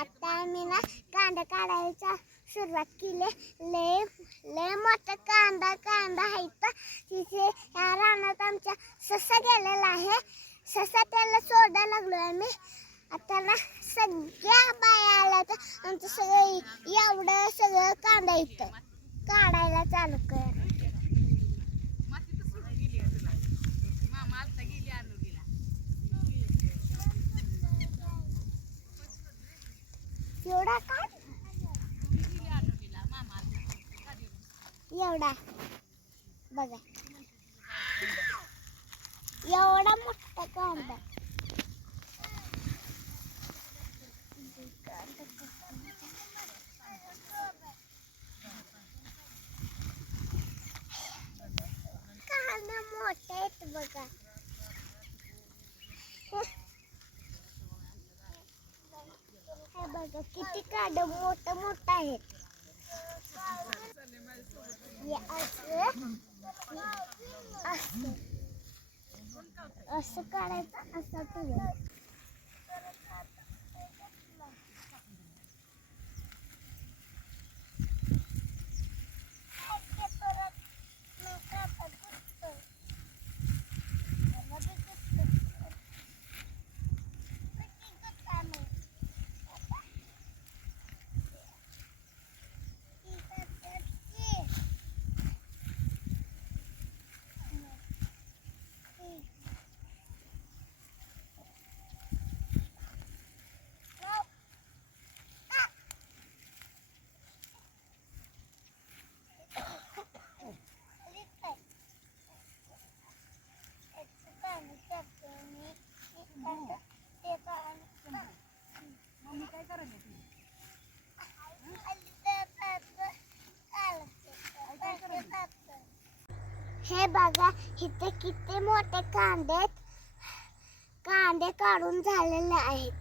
आता मी ना कांदा काढायचा सुरुवात केली. लय लय मोठा कांदा आहे तर तिथे या रानात आमच्या ससा गेलेला आहे. ससा त्याला सोडायला लागलो आम्ही. आता ना सगळ्या बाया आल्या तर आमचं सगळं एवढं सगळं कांदा येतं काढायला चालू कर. एवढा काढ एवढा बघा एवढा मोठा कांदा. कांदा मोठा आहेत बघा. हे बघा किती कांदा मोठा आहेत. असं काढायचं असं ठेवायचं. हे बघा इथे किती मोठे कांदे काढून झालेले आहेत.